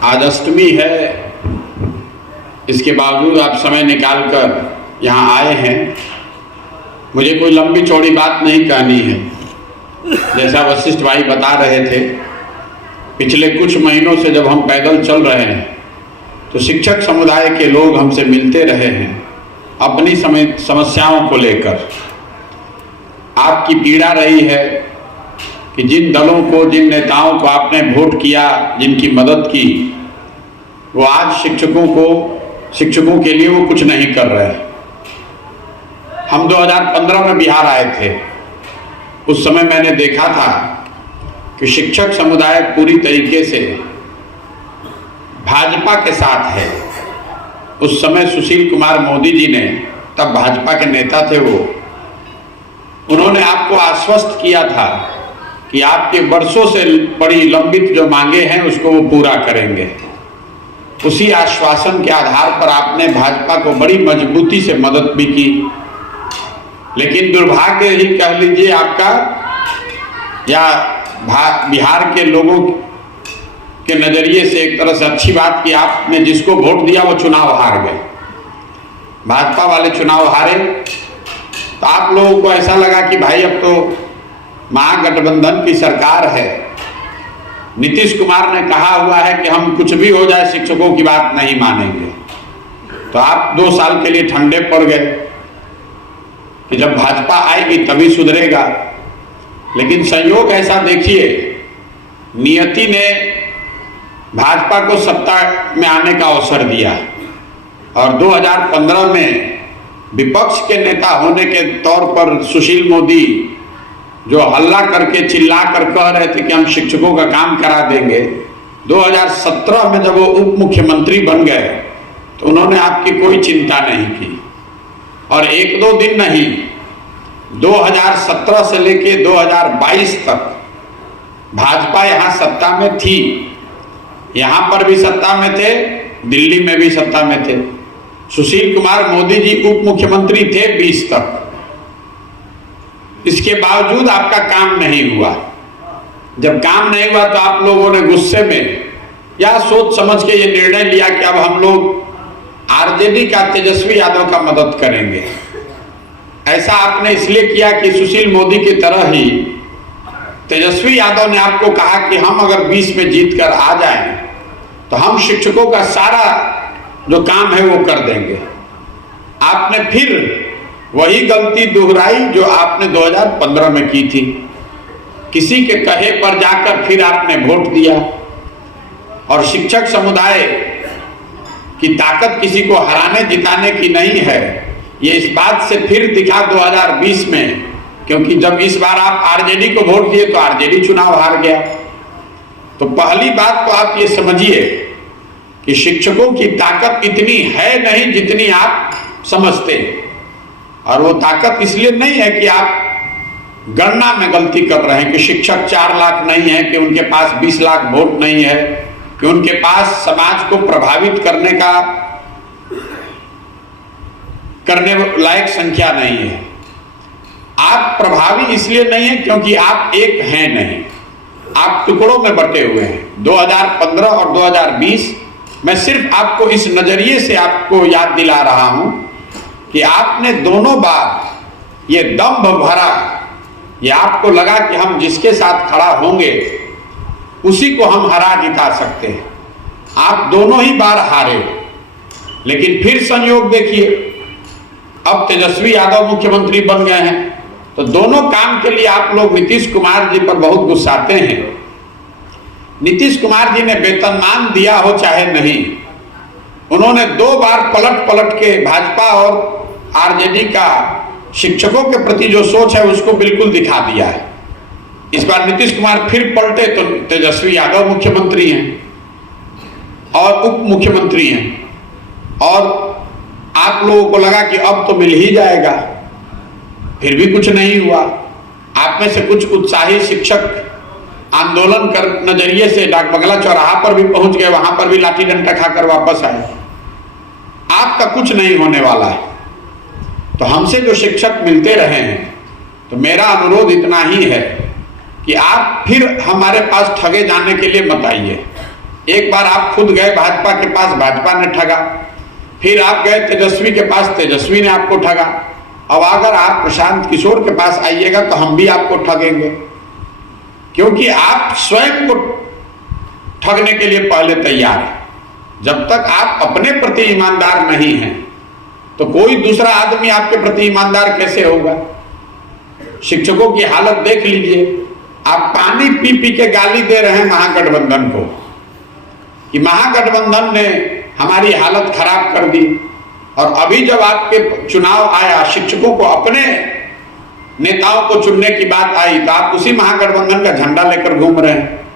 आज अष्टमी है, इसके बावजूद आप समय निकालकर यहाँ आए हैं। मुझे कोई लंबी चौड़ी बात नहीं कहनी है। जैसा वशिष्ठ भाई बता रहे थे, पिछले कुछ महीनों से जब हम पैदल चल रहे हैं तो शिक्षक समुदाय के लोग हमसे मिलते रहे हैं अपनी समस्याओं को लेकर। आपकी पीड़ा रही है कि जिन दलों को, जिन नेताओं को आपने वोट किया, जिनकी मदद की, वो आज शिक्षकों के लिए वो कुछ नहीं कर रहे। हम 2015 में बिहार आए थे। उस समय मैंने देखा था कि शिक्षक समुदाय पूरी तरीके से भाजपा के साथ है। उस समय सुशील कुमार मोदी जी ने, तब भाजपा के नेता थे वो, उन्होंने आपको आश्वस्त किया था कि आपके वर्षों से बड़ी लंबित जो मांगे हैं उसको वो पूरा करेंगे। उसी आश्वासन के आधार पर आपने भाजपा को बड़ी मजबूती से मदद भी की। लेकिन दुर्भाग्य ही कह लीजिए आपका, या बिहार के लोगों के नज़रिए से एक तरह से अच्छी बात कि आपने जिसको वोट दिया वो चुनाव हार गए। भाजपा वाले चुनाव हारे तो आप लोगों को ऐसा लगा कि भाई अब तो महागठबंधन की सरकार है। नीतीश कुमार ने कहा हुआ है कि हम कुछ भी हो जाए शिक्षकों की बात नहीं मानेंगे। तो आप 2 साल के लिए ठंडे पड़ गए कि जब भाजपा आएगी तभी सुधरेगा। लेकिन संयोग ऐसा देखिए, नियति ने भाजपा को सत्ता में आने का अवसर दिया और 2015 में विपक्ष के नेता होने के तौर पर सुशील मोदी जो हल्ला करके चिल्ला कर कह रहे थे कि हम शिक्षकों का काम करा देंगे, 2017 में जब वो उप मुख्यमंत्री बन गए तो उन्होंने आपकी कोई चिंता नहीं की। और 1-2 दिन नहीं, 2017 से लेके 2022 तक भाजपा यहाँ सत्ता में थी। यहाँ पर भी सत्ता में थे, दिल्ली में भी सत्ता में थे। सुशील कुमार मोदी जी उप मुख्यमंत्री थे 20 तक। इसके बावजूद आपका काम नहीं हुआ। जब काम नहीं हुआ तो आप लोगों ने गुस्से में या सोच समझ के ये निर्णय लिया कि अब हम लोग आरजेडी का तेजस्वी यादव का मदद करेंगे। ऐसा आपने इसलिए किया कि सुशील मोदी की तरह ही तेजस्वी यादव ने आपको कहा कि हम अगर 20 में जीत कर आ जाएं तो हम शिक्षकों का सारा जो काम है वो कर देंगे। आपने फिर वही गलती दोहराई जो आपने 2015 में की थी। किसी के कहे पर जाकर फिर आपने वोट दिया। और शिक्षक समुदाय की ताकत किसी को हराने जिताने की नहीं है, ये इस बात से फिर दिखा 2020 में, क्योंकि जब इस बार आप आरजेडी को वोट दिए तो आरजेडी चुनाव हार गया। तो पहली बात तो आप ये समझिए कि शिक्षकों की ताकत इतनी है नहीं जितनी आप समझते हैं। और वो ताकत इसलिए नहीं है कि आप गणना में गलती कर रहे हैं कि शिक्षक 4 लाख नहीं है, कि उनके पास 20 लाख वोट नहीं है, कि उनके पास समाज को प्रभावित करने लायक संख्या नहीं है। आप प्रभावी इसलिए नहीं है क्योंकि आप एक हैं नहीं, आप टुकड़ों में बटे हुए हैं। 2015 और 2020 मैं सिर्फ आपको इस नजरिए से आपको याद दिला रहा हूं कि आपने दोनों बार ये दंभ भरा, ये आपको लगा कि हम जिसके साथ खड़ा होंगे उसी को हम हरा जिता सकते हैं। आप दोनों ही बार हारे। लेकिन फिर संयोग देखिए, अब तेजस्वी यादव मुख्यमंत्री बन गए हैं तो दोनों काम के लिए आप लोग नीतीश कुमार जी पर बहुत गुस्साते हैं। नीतीश कुमार जी ने वेतनमान दिया हो चाहे नहीं, उन्होंने 2 बार पलट के भाजपा और आरजेडी का शिक्षकों के प्रति जो सोच है उसको बिल्कुल दिखा दिया है। इस बार नीतीश कुमार फिर पलटे तो तेजस्वी यादव मुख्यमंत्री हैं और उप मुख्यमंत्री हैं, और आप लोगों को लगा कि अब तो मिल ही जाएगा, फिर भी कुछ नहीं हुआ। आप में से कुछ उत्साही शिक्षक आंदोलन कर नजरिए से डाक बंगला चौराहा पर भी पहुंच गए, वहां पर भी लाठी डंडा खाकर वापस आए। आपका कुछ नहीं होने वाला है। तो हमसे जो शिक्षक मिलते रहे हैं, तो मेरा अनुरोध इतना ही है कि आप फिर हमारे पास ठगे जाने के लिए मत आइए, एक बार आप खुद गए भाजपा के पास, भाजपा ने ठगा, फिर आप गए तेजस्वी के पास, तेजस्वी ने आपको ठगा। अब अगर आप प्रशांत किशोर के पास आइएगा तो हम भी आपको ठगेंगे, क्योंकि आप स्वयं को ठगने के लिए पहले तैयार हैं। जब तक आप अपने प्रति ईमानदार नहीं हैं तो कोई दूसरा आदमी आपके प्रति ईमानदार कैसे होगा। शिक्षकों की हालत देख लीजिए, आप पानी पी पी के गाली दे रहे हैं महागठबंधन को कि महागठबंधन ने हमारी हालत खराब कर दी। और अभी जब आपके चुनाव आया, शिक्षकों को अपने नेताओं को चुनने की बात आई, तो आप उसी महागठबंधन का झंडा लेकर घूम रहे हैं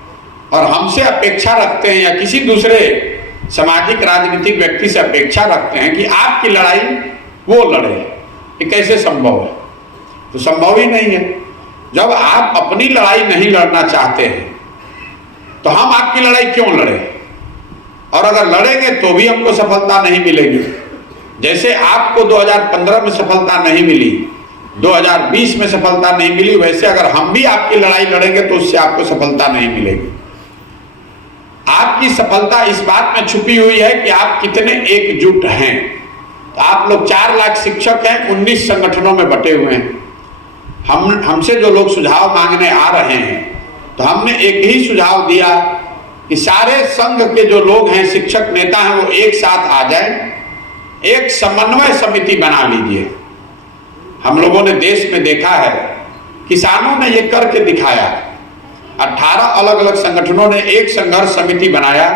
और हमसे अपेक्षा रखते हैं या किसी दूसरे सामाजिक राजनीतिक व्यक्ति से अपेक्षा रखते हैं कि आपकी लड़ाई वो लड़े। ये कैसे संभव है? तो संभव ही नहीं है। जब आप अपनी लड़ाई नहीं लड़ना चाहते हैं तो हम आपकी लड़ाई क्यों लड़े? और अगर लड़ेंगे तो भी हमको सफलता नहीं मिलेगी। जैसे आपको 2015 में सफलता नहीं मिली, 2020 में सफलता नहीं मिली, वैसे अगर हम भी आपकी लड़ाई लड़ेंगे तो उससे आपको सफलता नहीं मिलेगी। आपकी सफलता इस बात में छुपी हुई है कि आप कितने एकजुट हैं। तो आप लोग 4 लाख शिक्षक हैं, 19 संगठनों में बटे हुए हैं। हमसे जो लोग सुझाव मांगने आ रहे हैं तो हमने एक ही सुझाव दिया कि सारे संघ के जो लोग हैं, शिक्षक नेता हैं, वो एक साथ आ जाएं, एक समन्वय समिति बना लीजिए। हम लोगों ने देश में देखा है, किसानों ने ये करके दिखाया। 18 अलग अलग संगठनों ने एक संघर्ष समिति बनाया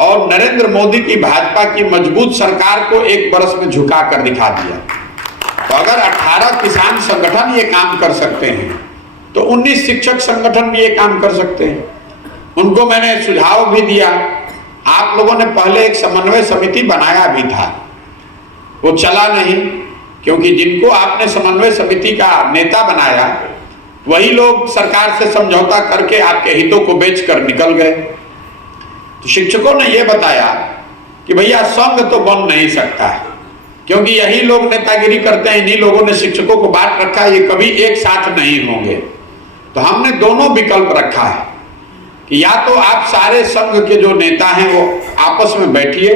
और नरेंद्र मोदी की भाजपा की मजबूत सरकार को एक बरस में झुका कर दिखा दिया। तो अगर 18 किसान संगठन ये काम कर सकते हैं तो 19 शिक्षक संगठन भी ये काम कर सकते हैं। उनको मैंने सुझाव भी दिया। आप लोगों ने पहले एक समन्वय समिति बनाया भी था, वो चला नहीं, क्योंकि जिनको आपने समन्वय समिति का नेता बनाया वही लोग सरकार से समझौता करके आपके हितों को बेचकर निकल गए। तो शिक्षकों ने यह बताया कि भैया संघ तो बन नहीं सकता है, क्योंकि यही लोग नेतागिरी करते हैं, इन्हीं लोगों ने शिक्षकों को बांट रखा है, ये कभी एक साथ नहीं होंगे। तो हमने दोनों विकल्प रखा है कि या तो आप सारे संघ के जो नेता हैं वो आपस में बैठिए,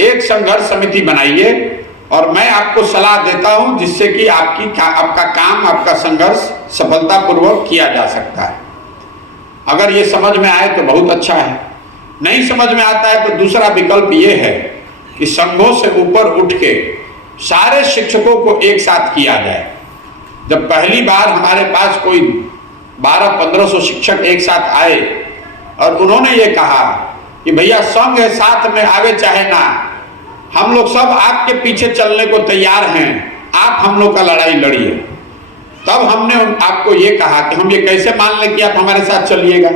एक संघर्ष समिति बनाइए, और मैं आपको सलाह देता हूं जिससे कि आपका काम, आपका संघर्ष सफलतापूर्वक किया जा सकता है। अगर ये समझ में आए तो बहुत अच्छा है, नहीं समझ में आता है तो दूसरा विकल्प ये है कि संघों से ऊपर उठ के सारे शिक्षकों को एक साथ किया जाए। जब पहली बार हमारे पास कोई 1200-1500 शिक्षक एक साथ आए और उन्होंने ये कहा कि भैया संघ है, साथ में आगे चाहे ना, हम लोग सब आपके पीछे चलने को तैयार हैं, आप हम लोग का लड़ाई लड़िए। तब हमने आपको ये कहा कि हम ये कैसे मान लें कि आप हमारे साथ चलिएगा?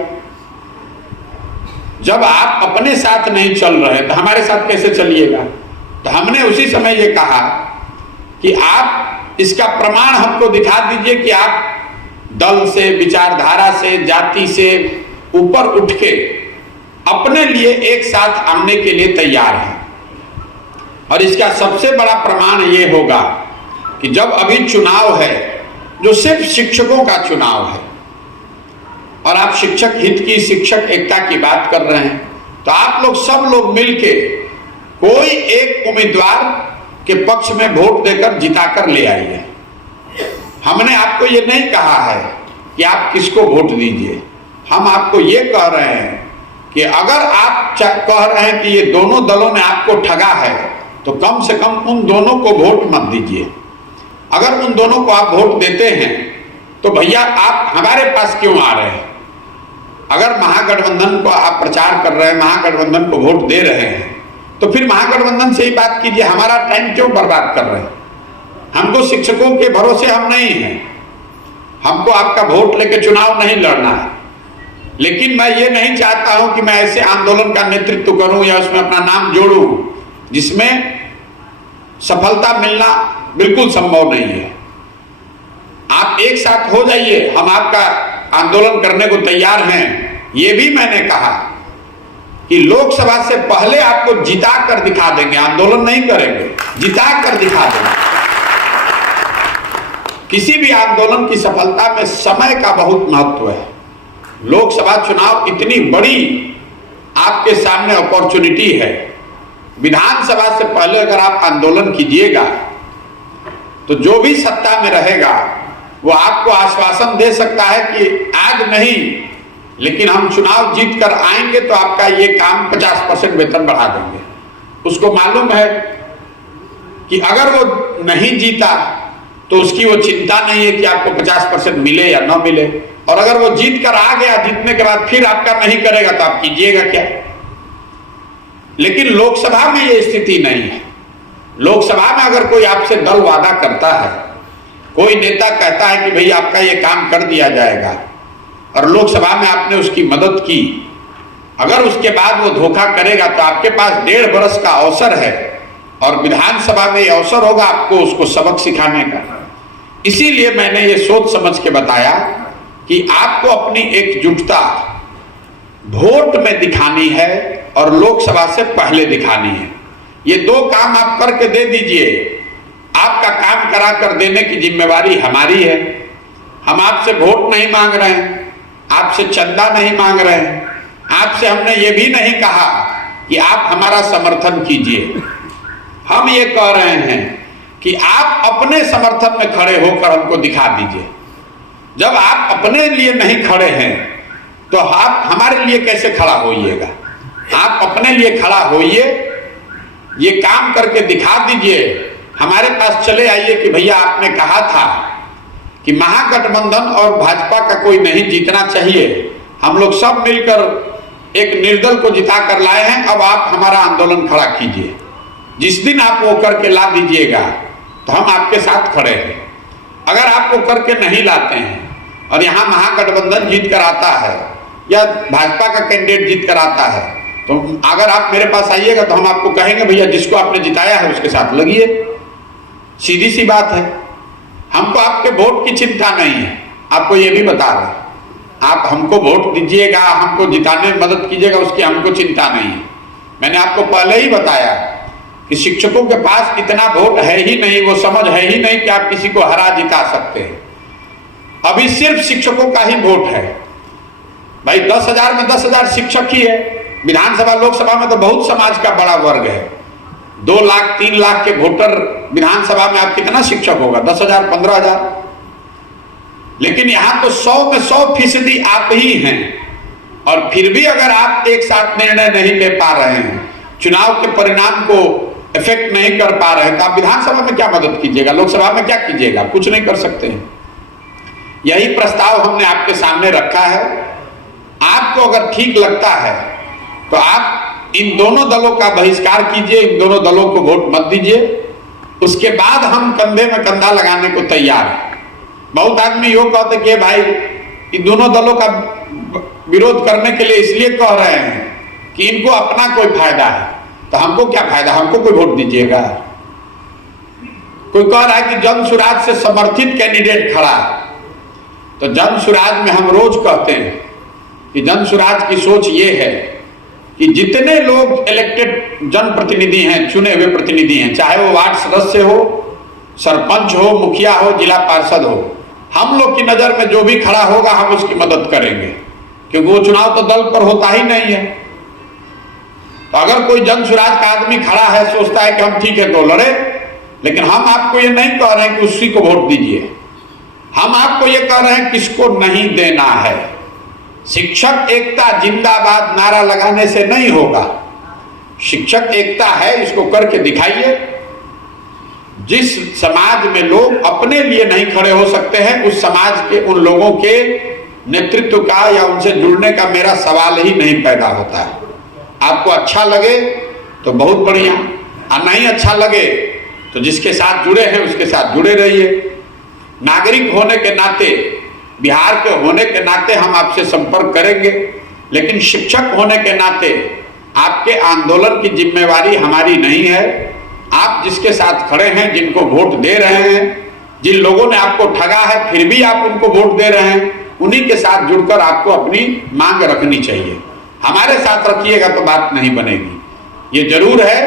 जब आप अपने साथ नहीं चल रहे तो हमारे साथ कैसे चलिएगा? तो हमने उसी समय ये कहा कि आप इसका प्रमाण हमको दिखा दीजिए कि आप दल से, विचारधारा से, जाति से ऊपर उठ के अपने लिए एक साथ आने के लिए तैयार हैं। और इसका सबसे बड़ा प्रमाण ये होगा कि जब अभी चुनाव है जो सिर्फ शिक्षकों का चुनाव है और आप शिक्षक हित की, शिक्षक एकता की बात कर रहे हैं, तो आप लोग सब लोग मिलके कोई एक उम्मीदवार के पक्ष में वोट देकर जिताकर ले आइए। हमने आपको ये नहीं कहा है कि आप किसको वोट दीजिए, हम आपको ये कह रहे हैं कि अगर आप कह रहे हैं कि ये दोनों दलों ने आपको ठगा है तो कम से कम उन दोनों को वोट मत दीजिए। अगर उन दोनों को आप वोट देते हैं तो भैया आप हमारे पास क्यों आ रहे हैं? अगर महागठबंधन को आप प्रचार कर रहे हैं, महागठबंधन को वोट दे रहे हैं, तो फिर महागठबंधन से ही बात कीजिए, हमारा टाइम क्यों बर्बाद कर रहे हैं? हमको शिक्षकों के भरोसे हम नहीं हैं, हमको आपका वोट लेके चुनाव नहीं लड़ना है। लेकिन मैं ये नहीं चाहता हूं कि मैं ऐसे आंदोलन का नेतृत्व करूं या उसमें अपना नाम जोड़ूं जिसमें सफलता मिलना बिल्कुल संभव नहीं है। आप एक साथ हो जाइए, हम आपका आंदोलन करने को तैयार हैं। ये भी मैंने कहा कि लोकसभा से पहले आपको जिता कर दिखा देंगे, आंदोलन नहीं करेंगे, जिता कर दिखा देंगे। किसी भी आंदोलन की सफलता में समय का बहुत महत्व है। लोकसभा चुनाव इतनी बड़ी आपके सामने अपॉर्चुनिटी है। विधानसभा से पहले अगर आप आंदोलन कीजिएगा तो जो भी सत्ता में रहेगा वो आपको आश्वासन दे सकता है कि आज नहीं, लेकिन हम चुनाव जीत कर आएंगे तो आपका ये काम 50% वेतन बढ़ा देंगे। उसको मालूम है कि अगर वो नहीं जीता तो उसकी वो चिंता नहीं है कि आपको 50% मिले या ना मिले, और अगर वो जीत कर आ गया, जीतने के बाद फिर आपका नहीं करेगा तो आप कीजिएगा क्या। लेकिन लोकसभा में ये स्थिति नहीं है। लोकसभा में अगर कोई आपसे दल वादा करता है, कोई नेता कहता है कि भाई आपका ये काम कर दिया जाएगा, और लोकसभा में आपने उसकी मदद की, अगर उसके बाद वो धोखा करेगा तो आपके पास 1.5 वर्ष का अवसर है, और विधानसभा में ये अवसर होगा आपको उसको सबक सिखाने का। इसीलिए मैंने ये सोच समझ के बताया कि आपको अपनी एकजुटता वोट में दिखानी है और लोकसभा से पहले दिखानी है। ये 2 काम आप करके दे दीजिए। आपका काम करा कर देने की जिम्मेवारी हमारी है। हम आपसे वोट नहीं मांग रहे हैं, आपसे चंदा नहीं मांग रहे हैं, आपसे हमने ये भी नहीं कहा कि आप हमारा समर्थन कीजिए। हम ये कह रहे हैं कि आप अपने समर्थन में खड़े होकर हमको दिखा दीजिए। जब आप अपने लिए नहीं खड़े हैं तो आप हमारे लिए कैसे खड़ा होइएगा। आप अपने लिए खड़ा होइए, ये काम करके दिखा दीजिए, हमारे पास चले आइए कि भैया आपने कहा था कि महागठबंधन और भाजपा का कोई नहीं जीतना चाहिए, हम लोग सब मिलकर एक निर्दल को जिता कर लाए हैं, अब आप हमारा आंदोलन खड़ा कीजिए। जिस दिन आप वो करके ला दीजिएगा तो हम आपके साथ खड़े हैं। अगर आप वो करके नहीं लाते हैं और यहाँ महागठबंधन जीत कर आता है या भाजपा का कैंडिडेट जीत कर आता है, तो अगर आप मेरे पास आइएगा तो हम आपको कहेंगे भैया जिसको आपने जिताया है उसके साथ लगिए। सीधी सी बात है। हमको आपके वोट की चिंता नहीं है, आपको ये भी बता रहे, आप हमको वोट दीजिएगा, हमको जिताने में मदद कीजिएगा, उसकी हमको चिंता नहीं है। मैंने आपको पहले ही बताया कि शिक्षकों के पास इतना वोट है ही नहीं, वो समझ है ही नहीं कि आप किसी को हरा जिता सकते हैं। अभी सिर्फ शिक्षकों का ही वोट है भाई। 10,000 में 10,000 शिक्षक ही है। विधानसभा लोकसभा में तो बहुत समाज का बड़ा वर्ग है। 2 लाख 3 लाख के वोटर विधानसभा में आप कितना शिक्षक होगा, 10,000 15,000। लेकिन यहां तो 100 में 100% आप ही हैं, और फिर भी अगर आप एक साथ निर्णय नहीं ले पा रहे हैं, चुनाव के परिणाम को इफेक्ट नहीं कर पा रहे हैं, तो आप विधानसभा में क्या मदद कीजिएगा, लोकसभा में क्या कीजिएगा, कुछ नहीं कर सकते हैं। यही प्रस्ताव हमने आपके सामने रखा है। आपको अगर ठीक लगता है तो आप इन दोनों दलों का बहिष्कार कीजिए, इन दोनों दलों को वोट मत दीजिए। उसके बाद हम कंधे में कंधा लगाने को तैयार हैं। बहुत आदमी यो कहते कि भाई इन दोनों दलों का विरोध करने के लिए इसलिए कह रहे हैं कि इनको अपना कोई फायदा है, तो हमको क्या फायदा, हमको कोई वोट दीजिएगा। कोई कह रहा है कि जन सुराज से समर्थित कैंडिडेट खड़ा, तो जन सुराज में हम रोज कहते हैं कि जन सुराज की सोच ये है कि जितने लोग इलेक्टेड जनप्रतिनिधि हैं, चुने हुए प्रतिनिधि हैं, चाहे वो वार्ड सदस्य हो, सरपंच हो, मुखिया हो, जिला पार्षद हो, हम लोग की नजर में जो भी खड़ा होगा हम उसकी मदद करेंगे, क्योंकि वो चुनाव तो दल पर होता ही नहीं है। तो अगर कोई जन सुराज का आदमी खड़ा है, सोचता है कि हम ठीक है तो लड़े, लेकिन हम आपको ये नहीं कह रहे हैं कि उसी को वोट दीजिए। हम आपको ये कह रहे हैं किसको नहीं देना है। शिक्षक एकता जिंदाबाद नारा लगाने से नहीं होगा। शिक्षक एकता है, इसको करके दिखाइए। जिस समाज में लोग अपने लिए नहीं खड़े हो सकते हैं, उस समाज के उन लोगों के नेतृत्व का या उनसे जुड़ने का मेरा सवाल ही नहीं पैदा होता है। आपको अच्छा लगे तो बहुत बढ़िया, और नहीं अच्छा लगे तो जिसके साथ जुड़े हैं उसके साथ जुड़े रहिए। नागरिक होने के नाते, बिहार के होने के नाते हम आपसे संपर्क करेंगे, लेकिन शिक्षक होने के नाते आपके आंदोलन की जिम्मेवारी हमारी नहीं है। आप जिसके साथ खड़े हैं, जिनको वोट दे रहे हैं, जिन लोगों ने आपको ठगा है फिर भी आप उनको वोट दे रहे हैं, उन्हीं के साथ जुड़कर आपको अपनी मांग रखनी चाहिए। हमारे साथ रखिएगा तो बात नहीं बनेगी। ये जरूर है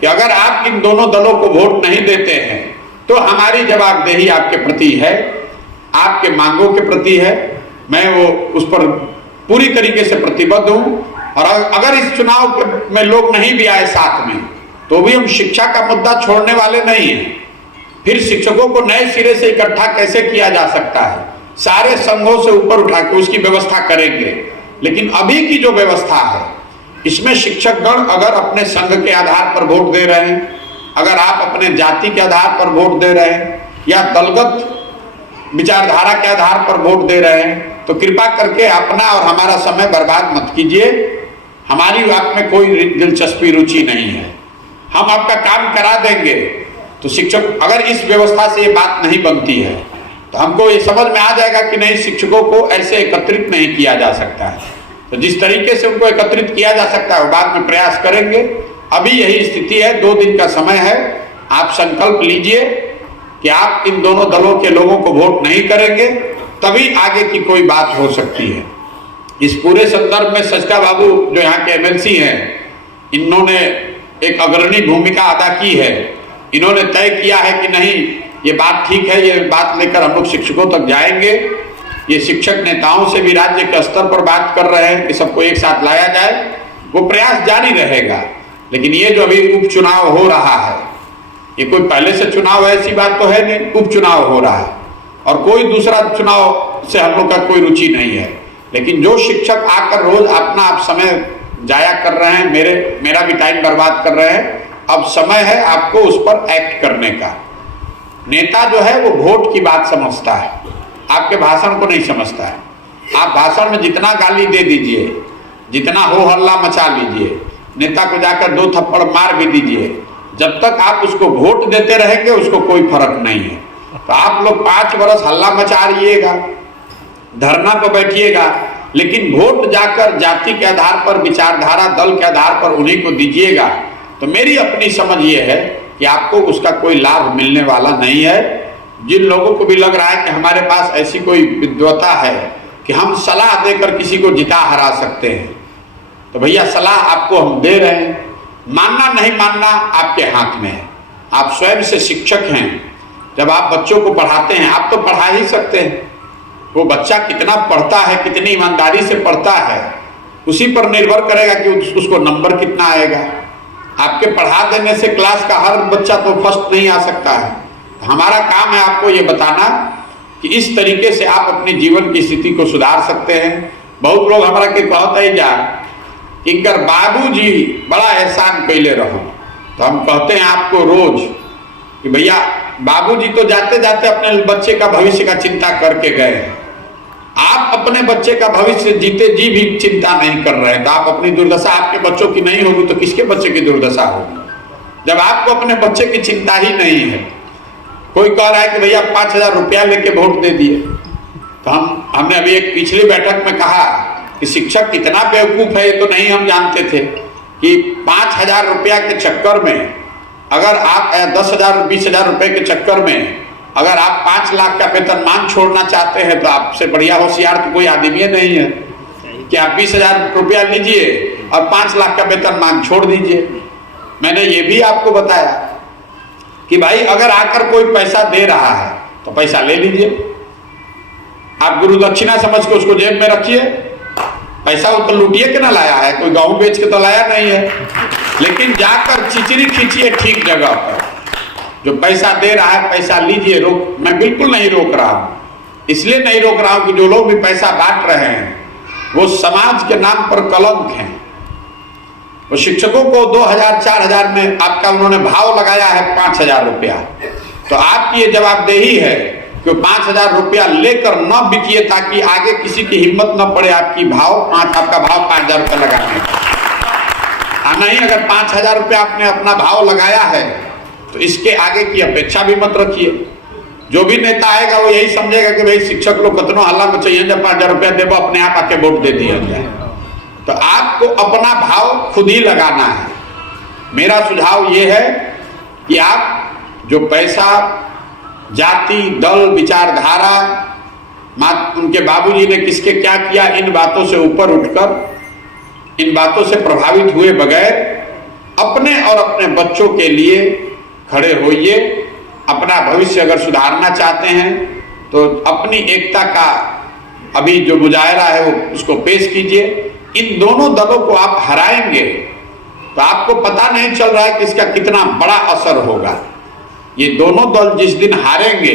कि अगर आप इन दोनों दलों को वोट नहीं देते हैं तो हमारी जवाबदेही आपके प्रति है, आपके मांगों के प्रति है। मैं वो उस पर पूरी तरीके से प्रतिबद्ध हूं और अगर इस चुनाव में लोग नहीं भी आए साथ में, तो भी हम शिक्षा का मुद्दा छोड़ने वाले नहीं हैं। फिर शिक्षकों को नए सिरे से इकट्ठा कैसे किया जा सकता है, सारे संघों से ऊपर उठा के उसकी व्यवस्था करेंगे। लेकिन अभी की जो व्यवस्था है, इसमें शिक्षकगण अगर अपने संघ के आधार पर वोट दे रहे हैं, अगर आप अपने जाति के आधार पर वोट दे रहे हैं या दलगत विचारधारा के आधार पर वोट दे रहे हैं, तो कृपा करके अपना और हमारा समय बर्बाद मत कीजिए। हमारी आप में कोई दिलचस्पी रुचि नहीं है, हम आपका काम करा देंगे। तो शिक्षक अगर इस व्यवस्था से ये बात नहीं बनती है, तो हमको ये समझ में आ जाएगा कि नहीं, शिक्षकों को ऐसे एकत्रित नहीं किया जा सकता है। तो जिस तरीके से उनको एकत्रित किया जा सकता है वो बाद में प्रयास करेंगे। अभी यही स्थिति है, 2 दिन का समय है। आप संकल्प लीजिए कि आप इन दोनों दलों के लोगों को वोट नहीं करेंगे, तभी आगे की कोई बात हो सकती है। इस पूरे संदर्भ में सचका बाबू जो यहाँ के एमएलसी हैं, इन्होंने एक अग्रणी भूमिका अदा की है। इन्होंने तय किया है कि नहीं, ये बात ठीक है, ये बात लेकर हम लोग शिक्षकों तक जाएंगे। ये शिक्षक नेताओं से भी राज्य के स्तर पर बात कर रहे हैं कि सबको एक साथ लाया जाए, वो प्रयास जारी रहेगा। लेकिन ये जो अभी उपचुनाव हो रहा है, ये कोई पहले से चुनाव है ऐसी बात तो है नहीं, उपचुनाव हो रहा है और कोई दूसरा चुनाव से हम लोग का कोई रुचि नहीं है। लेकिन जो शिक्षक आकर रोज अपना आप समय जाया कर रहे हैं, मेरा भी टाइम बर्बाद कर रहे हैं, अब समय है आपको उस पर एक्ट करने का। नेता जो है वो वोट की बात समझता है, आपके भाषण को नहीं समझता है। आप भाषण में जितना गाली दे दीजिए, जितना हो हल्ला मचा लीजिए, नेता को जाकर 2 थप्पड़ मार भी दीजिए, जब तक आप उसको वोट देते रहेंगे उसको कोई फर्क नहीं है। तो आप लोग 5 वर्ष हल्ला मचा रहिएगा, धरना पर बैठिएगा, लेकिन वोट जाकर जाति के आधार पर, विचारधारा, दल के आधार पर उन्हीं को दीजिएगा। तो मेरी अपनी समझ ये है कि आपको उसका कोई लाभ मिलने वाला नहीं है। जिन लोगों को भी लग रहा है कि हमारे पास ऐसी कोई विद्वता है कि हम सलाह देकर किसी को जिता हरा सकते हैं, तो भैया सलाह आपको हम दे रहे हैं। मानना नहीं मानना आपके हाथ में है। आप स्वयं से शिक्षक हैं, जब आप बच्चों को पढ़ाते हैं, आप तो पढ़ा ही सकते हैं। वो बच्चा कितना पढ़ता है, कितनी ईमानदारी से पढ़ता है, उसी पर निर्भर करेगा कि उसको नंबर कितना आएगा। आपके पढ़ा देने से क्लास का हर बच्चा तो फर्स्ट नहीं आ सकता है। हमारा काम है आपको ये बताना कि इस तरीके से आप अपने जीवन की स्थिति को सुधार सकते हैं। बहुत लोग हमारा के कहते ही जा इनकर बाबूजी बड़ा एहसान कैले रहो, तो हम कहते हैं आपको रोज कि भैया बाबूजी तो जाते जाते अपने बच्चे का भविष्य का चिंता करके गए, आप अपने बच्चे का भविष्य जीते जी भी चिंता नहीं कर रहे हैं। तो आप अपनी दुर्दशा, आपके बच्चों की नहीं होगी तो किसके बच्चे की दुर्दशा होगी, जब आपको अपने बच्चे की चिंता ही नहीं है। कोई कह रहा है कि भैया 5000 रुपया लेके वोट दे दिए, तो हमने अभी एक पिछली बैठक में कहा कि शिक्षक कितना बेवकूफ है ये तो नहीं हम जानते थे कि 5000 रुपया के चक्कर में, अगर आप 10,000 20,000 रुपए के चक्कर में अगर आप 5 लाख का वेतनमान छोड़ना चाहते हैं, तो आपसे बढ़िया होशियार तो कोई आदमी नहीं है कि आप 20,000 रुपया लीजिए और 5 लाख का वेतनमान छोड़ दीजिए। मैंने ये भी आपको बताया कि भाई अगर आकर कोई पैसा दे रहा है तो पैसा ले लीजिए, आप गुरु दक्षिणा समझ के उसको जेब में रखिए। पैसा वो तो लूटिए के ना लाया है, कोई गाँव बेच के तो लाया नहीं है, लेकिन जाकर चिचरी खींचिए ठीक जगह पर। जो पैसा दे रहा है पैसा लीजिए, रोक मैं बिल्कुल नहीं रोक रहा हूँ। इसलिए नहीं रोक रहा हूँ कि जो लोग भी पैसा बांट रहे हैं वो समाज के नाम पर कलंक हैं। वो शिक्षकों को 2000 4000 में आपका उन्होंने भाव लगाया है 5000 रुपया, तो आपकी ये जवाबदेही है कि 5000 रुपया लेकर न बिकिए, ताकि आगे किसी की हिम्मत न पड़े आपका भाव 5000 रुपया लगाने का। नहीं, अगर 5000 रुपया आपने अपना भाव लगाया है तो इसके आगे की अपेक्षा भी मत रखिए। जो भी नेता आएगा वो यही समझेगा कि भाई शिक्षक लोग कितना हल्ला मचाइए, जब 5000 रुपया देवो अपने आप आके वोट दे दिया जाए। तो आपको अपना भाव खुद ही लगाना है। मेरा सुझाव ये है कि आप जो पैसा जाति, दल, विचारधारा, उनके बाबूजी ने किसके क्या किया, इन बातों से ऊपर उठकर, इन बातों से प्रभावित हुए बगैर अपने और अपने बच्चों के लिए खड़े होइए। अपना भविष्य अगर सुधारना चाहते हैं तो अपनी एकता का अभी जो मुजाहरा है वो उसको पेश कीजिए। इन दोनों दलों को आप हराएंगे तो आपको पता नहीं चल रहा है कि इसका कितना बड़ा असर होगा। ये दोनों दल जिस दिन हारेंगे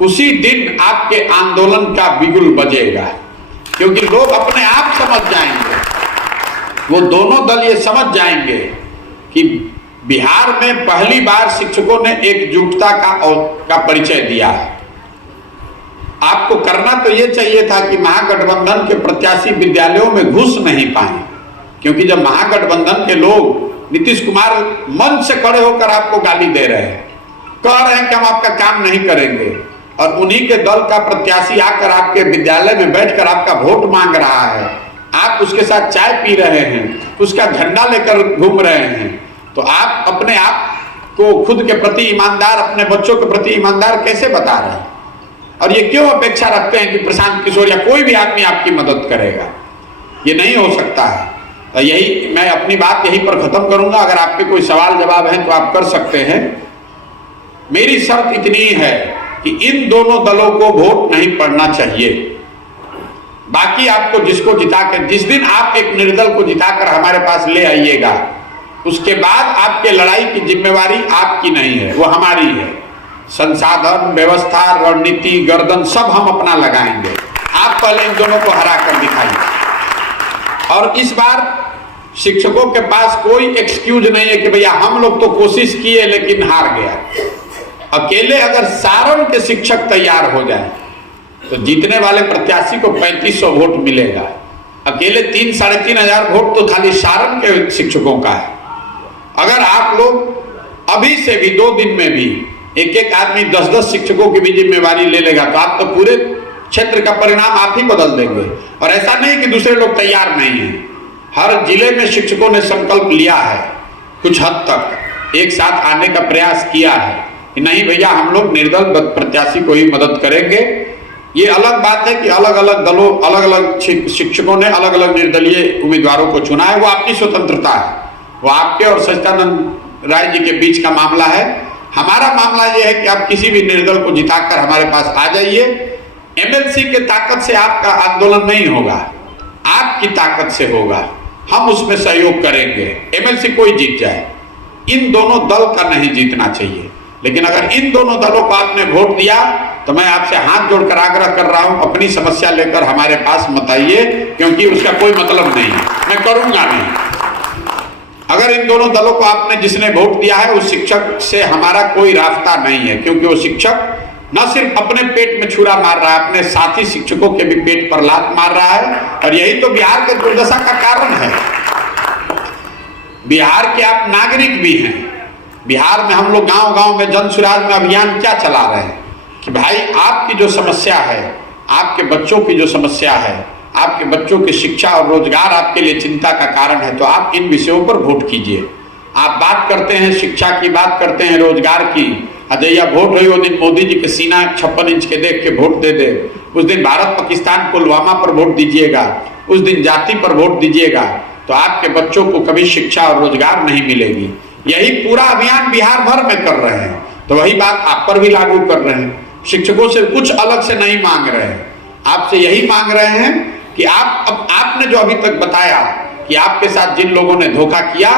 उसी दिन आपके आंदोलन का बिगुल बजेगा, क्योंकि लोग अपने आप समझ जाएंगे, वो दोनों दल ये समझ जाएंगे कि बिहार में पहली बार शिक्षकों ने एकजुटता का परिचय दिया है। आपको करना तो ये चाहिए था कि महागठबंधन के प्रत्याशी विद्यालयों में घुस नहीं पाए, क्योंकि जब महागठबंधन के लोग नीतीश कुमार मंच से खड़े होकर आपको गाली दे रहे हैं, कह रहे हैं कि हम आपका काम नहीं करेंगे, और उन्हीं के दल का प्रत्याशी आकर आपके विद्यालय में बैठकर आपका वोट मांग रहा है, आप उसके साथ चाय पी रहे हैं, उसका झंडा लेकर घूम रहे हैं, तो आप अपने आप को खुद के प्रति ईमानदार, अपने बच्चों के प्रति ईमानदार कैसे बता रहे हैं? और ये क्यों अपेक्षा रखते हैं कि प्रशांत किशोर या कोई भी आदमी आपकी मदद करेगा? ये नहीं हो सकता है। तो यही मैं अपनी बात यहीं पर खत्म करूंगा। अगर आपके कोई सवाल जवाब हैं तो आप कर सकते हैं। मेरी शर्त इतनी है कि इन दोनों दलों को वोट नहीं पड़ना चाहिए। बाकी आपको जिसको जिताकर, जिस दिन आप एक निर्दल को जिताकर हमारे पास ले आइएगा, उसके बाद आपके लड़ाई की जिम्मेवारी आपकी नहीं है, वो हमारी है। संसाधन, व्यवस्था, रणनीति, गर्दन सब हम अपना लगाएंगे। आप पहले इन दोनों को हरा कर दिखाइए। और इस बार शिक्षकों के पास कोई एक्सक्यूज नहीं है कि भैया हम लोग तो कोशिश किए लेकिन हार गया। अकेले अगर सारण के शिक्षक तैयार हो जाए तो जीतने वाले प्रत्याशी को 3500 वोट मिलेगा। अकेले 3-3.5 हजार वोट तो खाली सारण के शिक्षकों का है। अगर आप लोग अभी से भी 2 दिन में भी एक आदमी 10-10 शिक्षकों की भी जिम्मेवारी ले लेगा तो आप तो पूरे क्षेत्र का परिणाम आप ही बदल देंगे। और ऐसा नहीं कि दूसरे लोग तैयार नहीं है, हर जिले में शिक्षकों ने संकल्प लिया है, कुछ हद तक एक साथ आने का प्रयास किया है कि नहीं भैया हम लोग निर्दल प्रत्याशी को ही मदद करेंगे। ये अलग बात है कि अलग अलग दलों, अलग अलग शिक्षकों ने अलग अलग निर्दलीय उम्मीदवारों को चुना है, वो आपकी स्वतंत्रता है, वो आपके और सच्चिदानंद राय जी के बीच का मामला है। हमारा मामला यह है कि आप किसी भी निर्दल को जिताकर हमारे पास आ जाइए। एमएलसी के ताकत से आपका आंदोलन नहीं होगा, आपकी ताकत से होगा, हम उसमें सहयोग करेंगे। एमएलसी कोई जीत जाए, इन दोनों दल का नहीं जीतना चाहिए। लेकिन अगर इन दोनों दलों को आपने वोट दिया तो मैं आपसे हाथ जोड़कर आग्रह कर रहा हूं, अपनी समस्या लेकर हमारे पास मत आइए, क्योंकि उसका कोई मतलब नहीं है, मैं करूंगा नहीं। अगर इन दोनों दलों को आपने जिसने वोट दिया है उस शिक्षक से हमारा कोई रास्ता नहीं है, क्योंकि वो शिक्षक न सिर्फ अपने पेट में छुरा मार रहा है, अपने साथी शिक्षकों के भी पेट पर लात मार रहा है। और यही तो बिहार के दुर्दशा का कारण है। बिहार के आप नागरिक भी हैं। बिहार में हम लोग गांव गांव में जन सुराज में अभियान क्या चला रहे हैं कि भाई आपकी जो समस्या है, आपके बच्चों की जो समस्या है, आपके बच्चों की शिक्षा और रोजगार आपके लिए चिंता का कारण है, तो आप इन विषयों पर वोट कीजिए। आप बात करते हैं शिक्षा की, बात करते हैं रोजगार की, अजैया वोट हुई वो दिन मोदी जी के सीना 56 इंच के देख के वोट दे दे, उस दिन भारत पाकिस्तान पुलवामा पर वोट दीजिएगा, उस दिन जाति पर वोट दीजिएगा, तो आपके बच्चों को कभी शिक्षा और रोजगार नहीं मिलेगी। यही पूरा अभियान बिहार भर में कर रहे हैं, तो वही बात आप पर भी लागू कर रहे हैं। शिक्षकों से कुछ अलग से नहीं मांग रहे हैं, आपसे यही मांग रहे हैं कि आपने जो अभी तक बताया कि आपके साथ जिन लोगों ने धोखा किया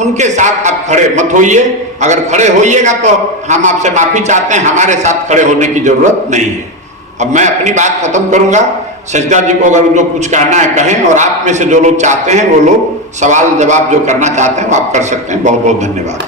उनके साथ आप खड़े मत होइए। अगर खड़े होइएगा तो हम आपसे माफी चाहते हैं, हमारे साथ खड़े होने की जरूरत नहीं है। अब मैं अपनी बात खत्म करूंगा। सजदा जी को अगर जो कुछ कहना है कहें, और आप में से जो लोग चाहते हैं वो लोग सवाल जवाब जो करना चाहते हैं वो आप कर सकते हैं। बहुत बहुत धन्यवाद।